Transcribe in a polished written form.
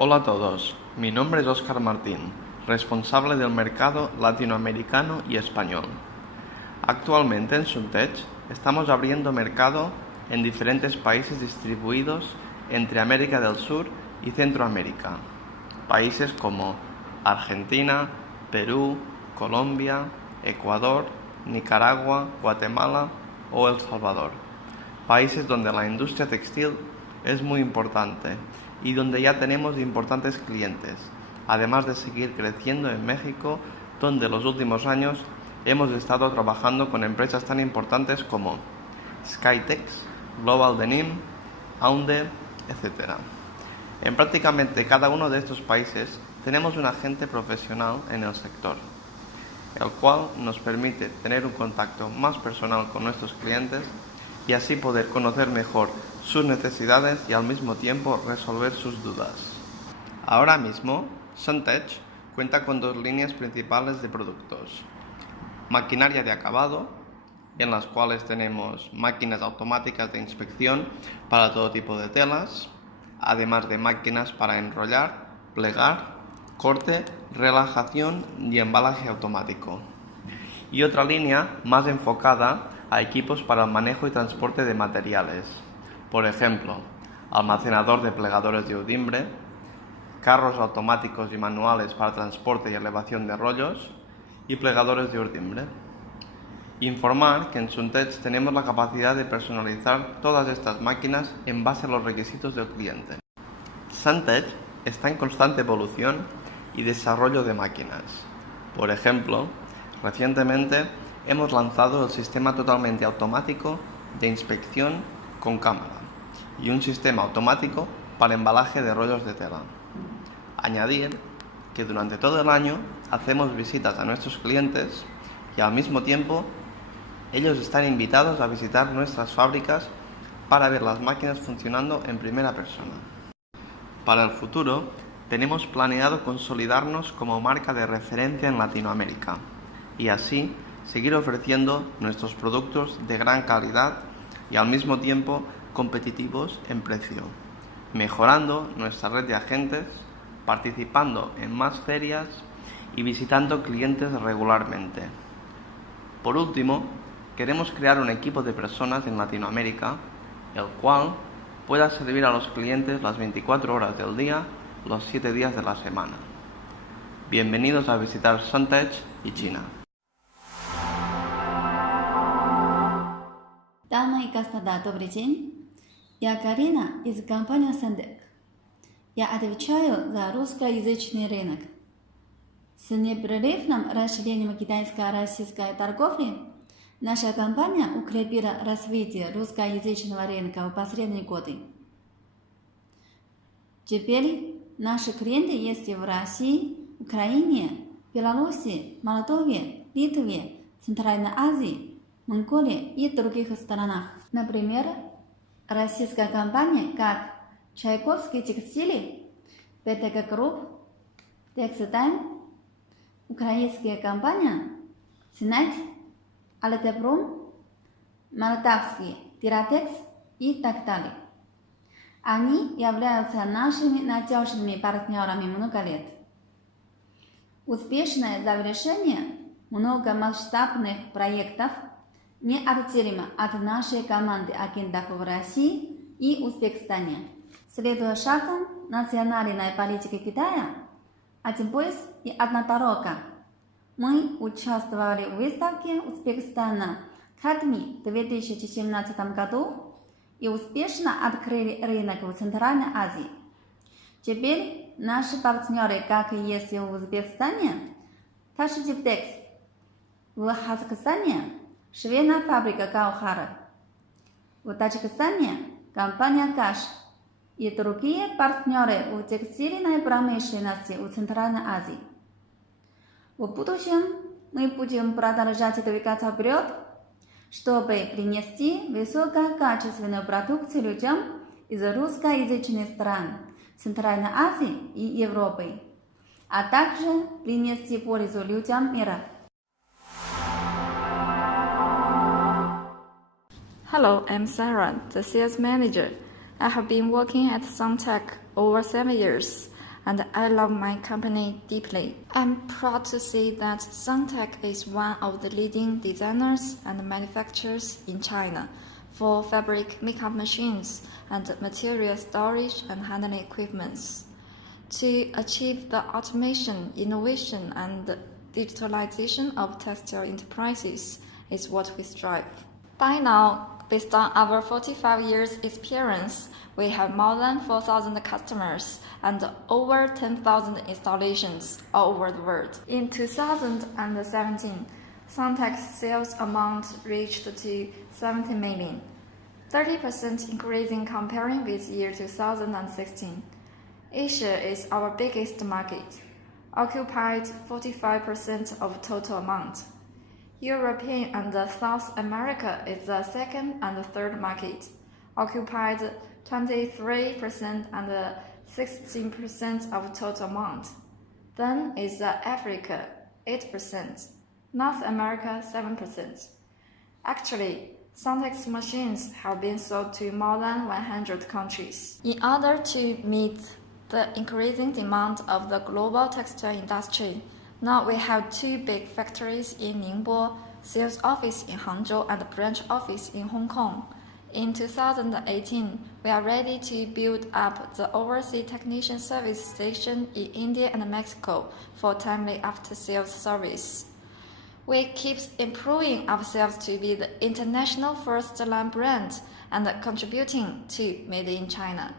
Hola a todos, mi nombre es Óscar Martín, responsable del mercado latinoamericano y español. Actualmente en Suntech estamos abriendo mercado en diferentes países distribuidos entre América del Sur y Centroamérica. Países como Argentina, Perú, Colombia, Ecuador, Nicaragua, Guatemala o El Salvador. Países donde la industria textil es muy importante y donde ya tenemos importantes clientes, además de seguir creciendo en México, donde los últimos años hemos estado trabajando con empresas tan importantes como Skytex, Global Denim, Aunde, etc. En prácticamente cada uno de estos países tenemos un agente profesional en el sector, el cual nos permite tener un contacto más personal con nuestros clientes y así poder conocer mejor sus necesidades y al mismo tiempo resolver sus dudas. Ahora mismo, Suntech cuenta con dos líneas principales de productos. Maquinaria de acabado, en las cuales tenemos máquinas automáticas de inspección para todo tipo de telas, además de máquinas para enrollar, plegar, corte, relajación y embalaje automático. Y otra línea más enfocada a equipos para el manejo y transporte de materiales. Por ejemplo, almacenador de plegadores de udimbre, carros automáticos y manuales para transporte y elevación de rollos y plegadores de udimbre. Informar que en Suntech tenemos la capacidad de personalizar todas estas máquinas en base a los requisitos del cliente. Suntech está en constante evolución y desarrollo de máquinas. Por ejemplo, recientemente hemos lanzado el sistema totalmente automático de inspección con cámara y un sistema automático para embalaje de rollos de tela. Añadir que durante todo el año hacemos visitas a nuestros clientes y al mismo tiempo ellos están invitados a visitar nuestras fábricas para ver las máquinas funcionando en primera persona. Para el futuro, tenemos planeado consolidarnos como marca de referencia en Latinoamérica y así seguir ofreciendo nuestros productos de gran calidad y al mismo tiempo competitivos en precio, mejorando nuestra red de agentes, participando en más ferias y visitando clientes regularmente. Por último, queremos crear un equipo de personas en Latinoamérica, el cual pueda servir a los clientes las 24 horas del día, los 7 días de la semana. Bienvenidos a visitar Suntech y China. Дамы и господа, добрый день. Я Карина из компании Suntech. Я отвечаю за русскоязычный рынок. С непрерывным расширением китайско-российской торговли наша компания укрепила развитие русскоязычного рынка в последние годы. Теперь наши клиенты есть в России, Украине, Беларуси, Молдове, Литве, Центральной Азии, Монголии и других странах. Например, российская компания, как Чайковский текстили, ПТК Групп, Текстайм, украинская компания, Синет, Алтепром, Молдавский, Тиратекс и так далее. Они являются нашими надежными партнерами много лет. Успешное завершение многомасштабных проектов неотделимо от нашей команды агентов в России и Узбекистане. Следуя шагам национальной политики Китая, один пояс и одна дорога, мы участвовали в выставке Узбекистана Кадми в 2017 году и успешно открыли рынок в Центральной Азии. Теперь наши партнеры, как и есть в Узбекистане, Ташитекс, в Казахстане швейная фабрика Гаухара, в Таджикистане компания Каш и другие партнеры в текстильной промышленности в Центральной Азии. В будущем мы будем продолжать двигаться вперед, чтобы принести высококачественную продукцию людям из русскоязычных стран Центральной Азии и Европы, а также принести пользу людям мира. Hello, I'm Sarah, the sales manager. I have been working at Suntech over 7 years. and I love my company deeply. I'm proud to say that Suntech is one of the leading designers and manufacturers in China for fabric makeup machines and material storage and handling equipments. To achieve the automation, innovation, and digitalization of textile enterprises is what we strive. By now, based on our 45 years experience, we have more than 4,000 customers and over 10,000 installations all over the world. In 2017, Suntech's sales amount reached to 70 million, 30% increasing comparing with year 2016. Asia is our biggest market, occupied 45% of total amount. European and South America is the second and third market, occupied 23% and 16% of total amount. Then is Africa, 8%, North America, 7%. Actually, Suntech's machines have been sold to more than 100 countries. In order to meet the increasing demand of the global textile industry, now we have 2 big factories in Ningbo, sales office in Hangzhou, and branch office in Hong Kong. In 2018, we are ready to build up the overseas technician service station in India and Mexico for timely after-sales service. We keep improving ourselves to be the international first-line brand and contributing to Made in China.